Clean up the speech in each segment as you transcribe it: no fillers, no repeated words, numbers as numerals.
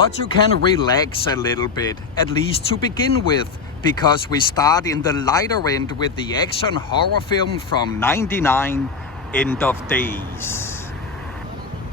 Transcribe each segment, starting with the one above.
But you can relax a little bit, at least to begin with, because we start in the lighter end with the action horror film from '99, End of Days.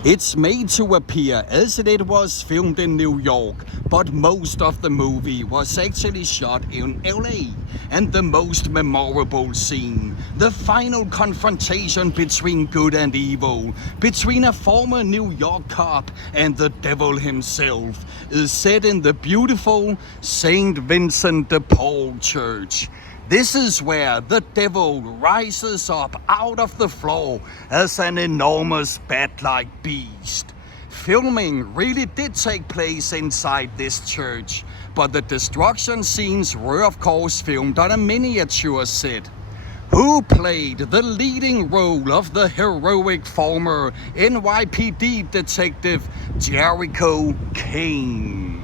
It's made to appear as it was filmed in New York, but most of the movie was actually shot in LA. And the most memorable scene, the final confrontation between good and evil, between a former New York cop and the devil himself, is set in the beautiful St. Vincent de Paul Church. This is where the devil rises up out of the floor as an enormous bat-like beast. Filming really did take place inside this church, but the destruction scenes were of course filmed on a miniature set. Who played the leading role of the heroic former NYPD detective Jericho Kane?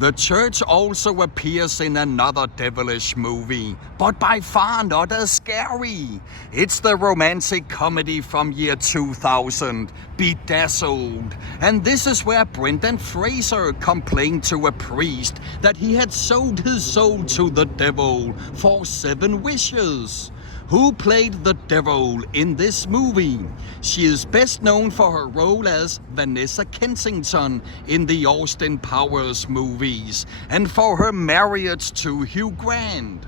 The church also appears in another devilish movie, but by far not as scary. It's the romantic comedy from year 2000, Bedazzled. And this is where Brendan Fraser complained to a priest that he had sold his soul to the devil for 7 wishes. Who played the devil in this movie? She is best known for her role as Vanessa Kensington in the Austin Powers movies and for her marriage to Hugh Grant.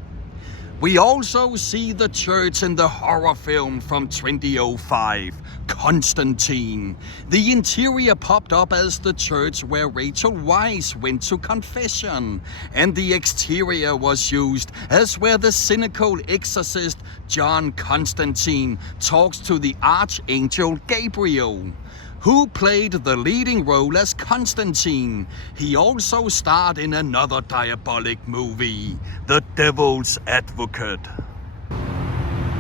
We also see the church in the horror film from 2005, Constantine. The interior popped up as the church where Rachel Weisz went to confession, and the exterior was used as where the cynical exorcist John Constantine talks to the archangel Gabriel. Who played the leading role as Constantine? He also starred in another diabolic movie, The Devil's Advocate.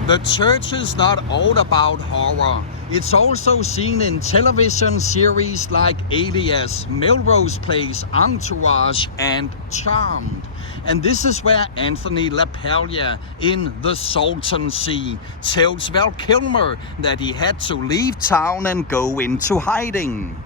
The church is not all about horror. It's also seen in television series like Alias, Melrose Place, Entourage, and Charmed. And this is where Anthony LaPaglia in The Salton Sea tells Val Kilmer that he had to leave town and go into hiding.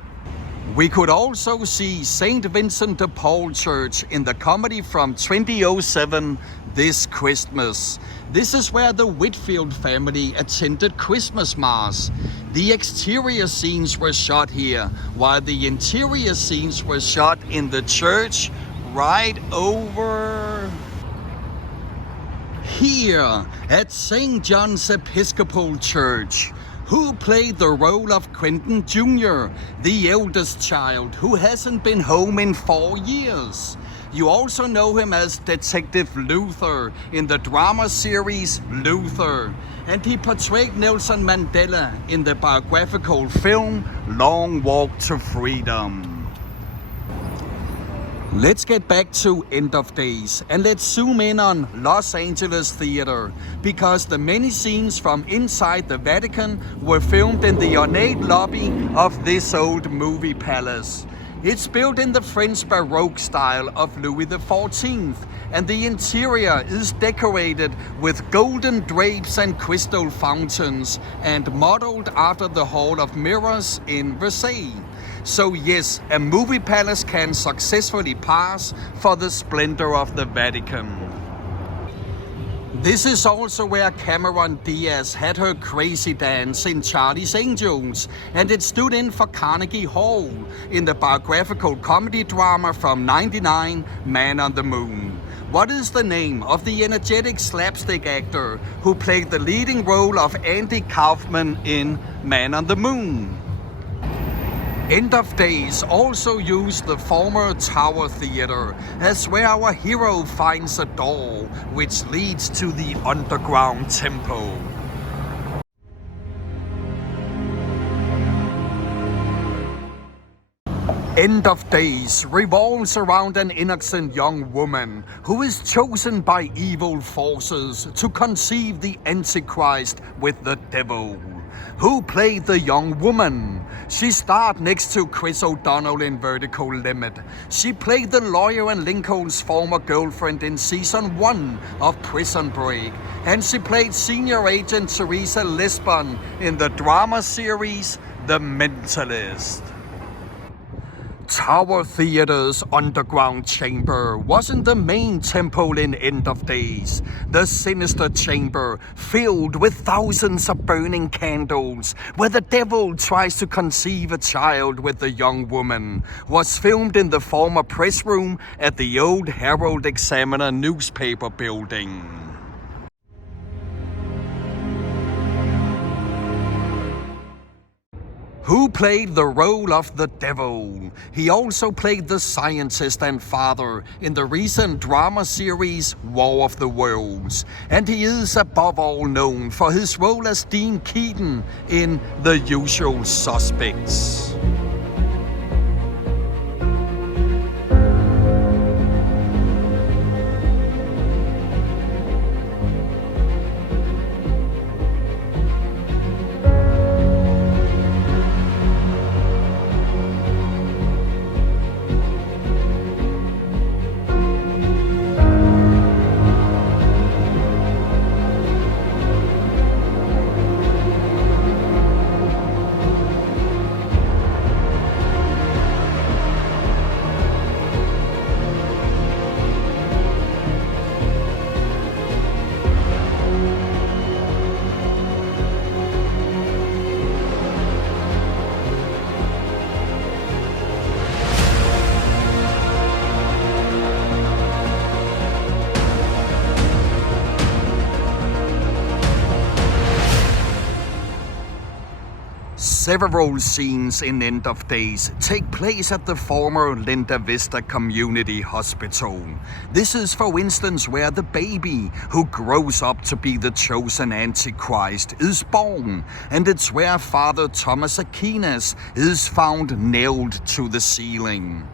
We could also see St. Vincent de Paul Church in the comedy from 2007, This Christmas. This is where the Whitfield family attended Christmas Mass. The exterior scenes were shot here, while the interior scenes were shot in the church right over here at St. John's Episcopal Church. Who played the role of Quentin Jr., the eldest child who hasn't been home in 4 years? You also know him as Detective Luther in the drama series Luther, and he portrayed Nelson Mandela in the biographical film Long Walk to Freedom. Let's get back to End of Days and let's zoom in on Los Angeles theater, because the many scenes from inside the Vatican were filmed in the ornate lobby of this old movie palace. It's built in the French Baroque style of Louis XIV, and the interior is decorated with golden drapes and crystal fountains and modeled after the Hall of Mirrors in Versailles. So yes, a movie palace can successfully pass for the splendor of the Vatican. This is also where Cameron Diaz had her crazy dance in Charlie's Angels, and it stood in for Carnegie Hall in the biographical comedy drama from '99, Man on the Moon. What is the name of the energetic slapstick actor who played the leading role of Andy Kaufman in Man on the Moon? End of Days also used the former Tower Theater as where our hero finds a door which leads to the underground temple. End of Days revolves around an innocent young woman who is chosen by evil forces to conceive the Antichrist with the devil. Who played the young woman? She starred next to Chris O'Donnell in Vertical Limit. She played the lawyer and Lincoln's former girlfriend in season 1 of Prison Break. And she played senior agent Teresa Lisbon in the drama series The Mentalist. Tower Theater's underground chamber wasn't the main temple in End of Days. The sinister chamber, filled with thousands of burning candles, where the devil tries to conceive a child with a young woman, was filmed in the former press room at the old Herald Examiner newspaper building. Who played the role of the devil? He also played the scientist and father in the recent drama series War of the Worlds. And he is above all known for his role as Dean Keaton in The Usual Suspects. Several scenes in End of Days take place at the former Linda Vista Community Hospital. This is, for instance, where the baby who grows up to be the chosen Antichrist is born, and it's where Father Thomas Aquinas is found nailed to the ceiling.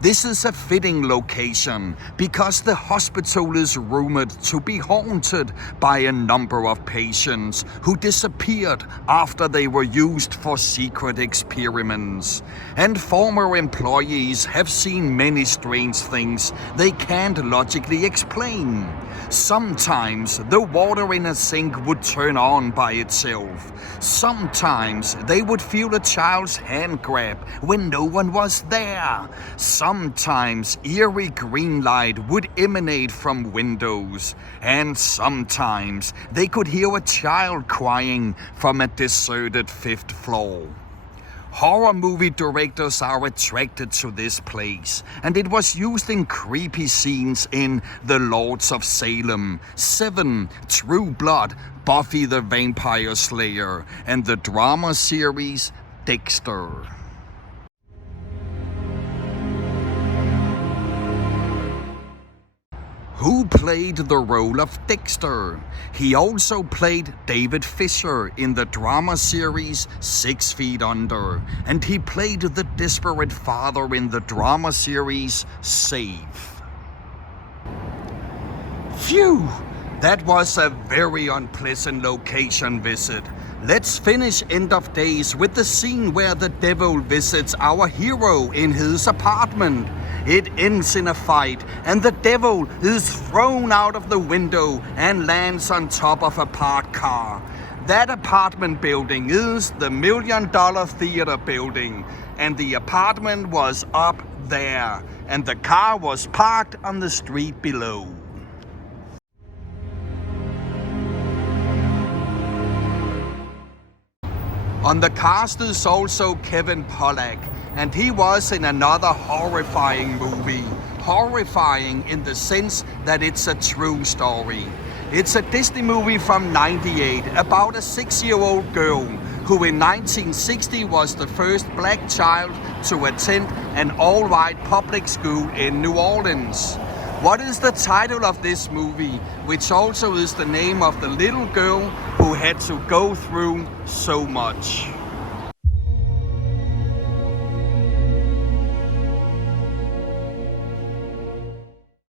This is a fitting location because the hospital is rumored to be haunted by a number of patients who disappeared after they were used for secret experiments. And former employees have seen many strange things they can't logically explain. Sometimes the water in a sink would turn on by itself. Sometimes they would feel a child's hand grab when no one was there. Sometimes eerie green light would emanate from windows, and sometimes they could hear a child crying from a deserted fifth floor. Horror movie directors are attracted to this place, and it was used in creepy scenes in The Lords of Salem, Seven, True Blood, Buffy the Vampire Slayer, and the drama series Dexter. Who played the role of Dexter? He also played David Fisher in the drama series 6 Feet Under, and he played the desperate father in the drama series Save. Phew! That was a very unpleasant location visit. Let's finish End of Days with the scene where the devil visits our hero in his apartment. It ends in a fight, and the devil is thrown out of the window and lands on top of a parked car. That apartment building is the $1 Million Theater building, and the apartment was up there, and the car was parked on the street below. On the cast is also Kevin Pollak, and he was in another horrifying movie. Horrifying in the sense that it's a true story. It's a Disney movie from '98 about a 6-year-old girl who in 1960 was the first black child to attend an all-white public school in New Orleans. What is the title of this movie, which also is the name of the little girl who had to go through so much?